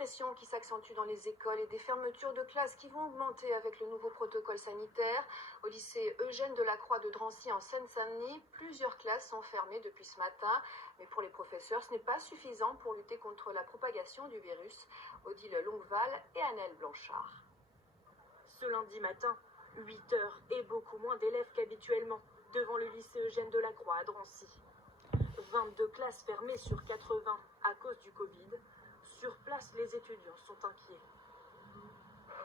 pression qui s'accentue dans les écoles et des fermetures de classes qui vont augmenter avec le nouveau protocole sanitaire. Au lycée Eugène Delacroix de Drancy en Seine-Saint-Denis, plusieurs classes sont fermées depuis ce matin. Mais pour les professeurs, ce n'est pas suffisant pour lutter contre la propagation du virus. Odile Longueval et Annelle Blanchard. Ce lundi matin, 8 heures et beaucoup moins d'élèves qu'habituellement devant le lycée Eugène Delacroix à Drancy. 22 classes fermées sur 80 à cause du Covid. Sur place, les étudiants sont inquiets.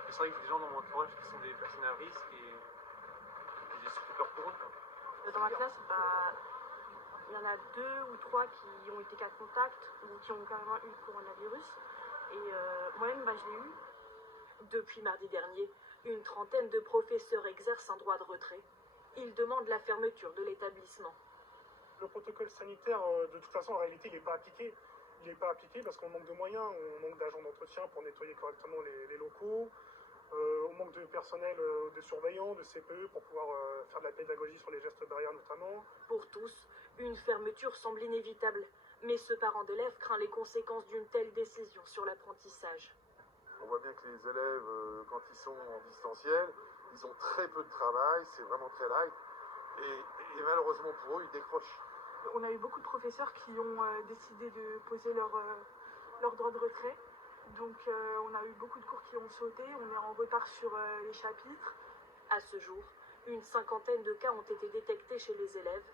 C'est vrai que des gens dans mon entourage qui sont des personnes à risque et j'ai surtout peur pour eux. Dans ma classe, il y en a 2 ou 3 qui ont été cas contact ou qui ont carrément eu le coronavirus. Et moi-même, je l'ai eu. Depuis mardi dernier, une trentaine de professeurs exercent un droit de retrait. Ils demandent la fermeture de l'établissement. Le protocole sanitaire, de toute façon, en réalité, il n'est pas appliqué. Il n'est pas appliqué parce qu'on manque de moyens, on manque d'agents d'entretien pour nettoyer correctement les locaux, on manque de personnel, de surveillants, de CPE pour pouvoir faire de la pédagogie sur les gestes barrières notamment. Pour tous, une fermeture semble inévitable, mais ce parent d'élève craint les conséquences d'une telle décision sur l'apprentissage. On voit bien que les élèves, quand ils sont en distanciel, ils ont très peu de travail, c'est vraiment très light. Et malheureusement pour eux, ils décrochent. On a eu beaucoup de professeurs qui ont décidé de poser leur droit de retrait. Donc on a eu beaucoup de cours qui ont sauté, on est en retard sur les chapitres. À ce jour, une cinquantaine de cas ont été détectés chez les élèves,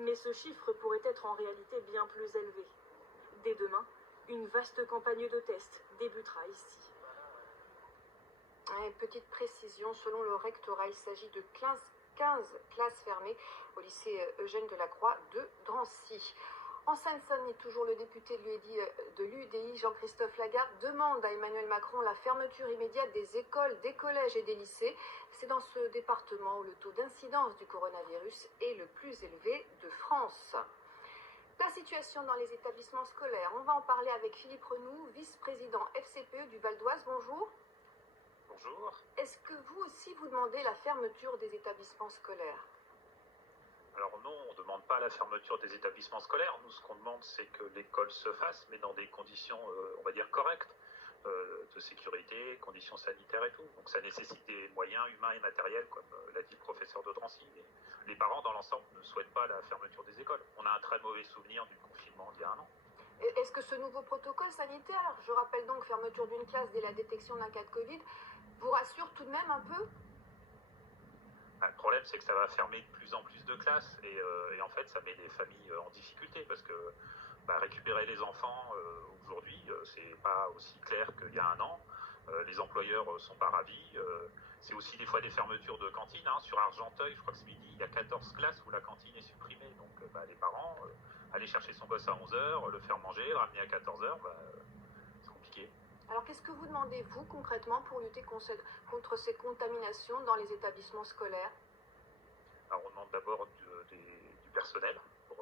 mais ce chiffre pourrait être en réalité bien plus élevé. Dès demain, une vaste campagne de tests débutera ici. Et petite précision, selon le rectorat, il s'agit de 15 classes fermées au lycée Eugène Delacroix de Drancy. En Seine-Saint-Denis, toujours le député de l'UDI, Jean-Christophe Lagarde, demande à Emmanuel Macron la fermeture immédiate des écoles, des collèges et des lycées. C'est dans ce département où le taux d'incidence du coronavirus est le plus élevé de France. La situation dans les établissements scolaires, on va en parler avec Philippe Renoux, vice-président FCPE du Val d'Oise. Bonjour. Bonjour. Est-ce que vous aussi vous demandez la fermeture des établissements scolaires ? Alors non, on ne demande pas la fermeture des établissements scolaires. Nous, ce qu'on demande, c'est que l'école se fasse, mais dans des conditions, on va dire, correctes, de sécurité, conditions sanitaires et tout. Donc ça nécessite des moyens humains et matériels, comme l'a dit le professeur de Drancy. Mais les parents, dans l'ensemble, ne souhaitent pas la fermeture des écoles. On a un très mauvais souvenir du confinement d'il y a 1 an. Est-ce que ce nouveau protocole sanitaire, alors je rappelle donc fermeture d'une classe dès la détection d'un cas de Covid, vous rassure tout de même un peu ? Le problème, c'est que ça va fermer de plus en plus de classes et en fait, ça met les familles en difficulté parce que récupérer les enfants aujourd'hui, c'est pas aussi clair qu'il y a 1 an. Les employeurs sont pas ravis. C'est aussi des fois des fermetures de cantines. Sur Argenteuil, je crois que ce midi, il y a 14 classes où la cantine est supprimée. Donc les parents, aller chercher son gosse à 11h, le faire manger, le ramener à 14h, c'est compliqué. Alors qu'est-ce que vous demandez, vous, concrètement, pour lutter contre ces contaminations dans les établissements scolaires ? Alors on demande d'abord du personnel pour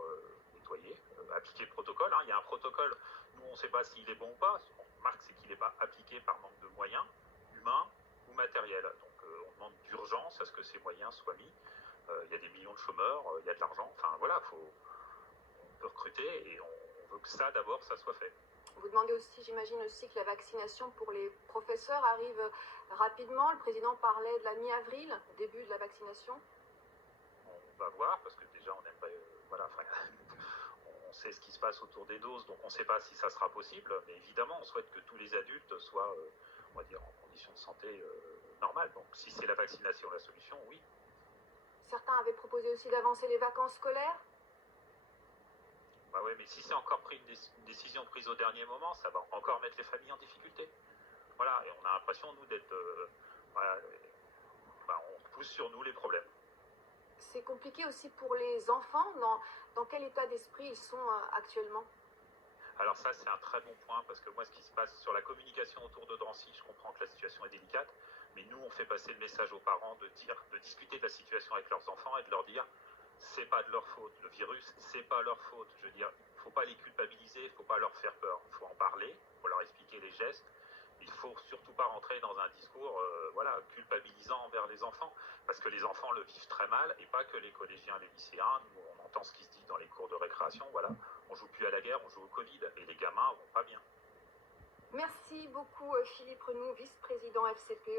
nettoyer, appliquer le protocole. Il y a un protocole, nous on ne sait pas s'il est bon ou pas. Ce qu'on remarque, c'est qu'il n'est pas appliqué par manque de moyens humains ou matériels. Donc on demande d'urgence à ce que ces moyens soient mis. Il y a des millions de chômeurs, il y a de l'argent. Enfin voilà, on peut recruter et on veut que ça d'abord, ça soit fait. Vous demandez aussi, j'imagine aussi, que la vaccination pour les professeurs arrive rapidement. Le président parlait de la mi-avril, début de la vaccination. On va voir, parce que déjà on aimerait, on sait ce qui se passe autour des doses, donc on ne sait pas si ça sera possible, mais évidemment on souhaite que tous les adultes soient, on va dire, en conditions de santé normales. Donc si c'est la vaccination la solution, oui. Certains avaient proposé aussi d'avancer les vacances scolaires. Oui, mais si c'est encore une décision prise au dernier moment, ça va encore mettre les familles en difficulté. Voilà, et on a l'impression, nous, d'être... on repousse sur nous les problèmes. C'est compliqué aussi pour les enfants. Dans quel état d'esprit ils sont actuellement ? Alors ça, c'est un très bon point, parce que moi, ce qui se passe sur la communication autour de Drancy, je comprends que la situation est délicate, mais nous, on fait passer le message aux parents de discuter de la situation avec leurs enfants et de leur dire c'est pas de leur faute. Le virus, c'est pas leur faute. Je veux dire, il faut pas les culpabiliser, il faut pas leur faire peur. Il faut en parler, il faut leur expliquer les gestes. Il faut surtout pas rentrer dans un discours culpabilisant envers les enfants, parce que les enfants le vivent très mal, et pas que les collégiens, les lycéens. Nous, on entend ce qui se dit dans les cours de récréation, voilà, on joue plus à la guerre, on joue au Covid, et les gamins vont pas bien. Merci beaucoup Philippe Renou, vice-président FCPE.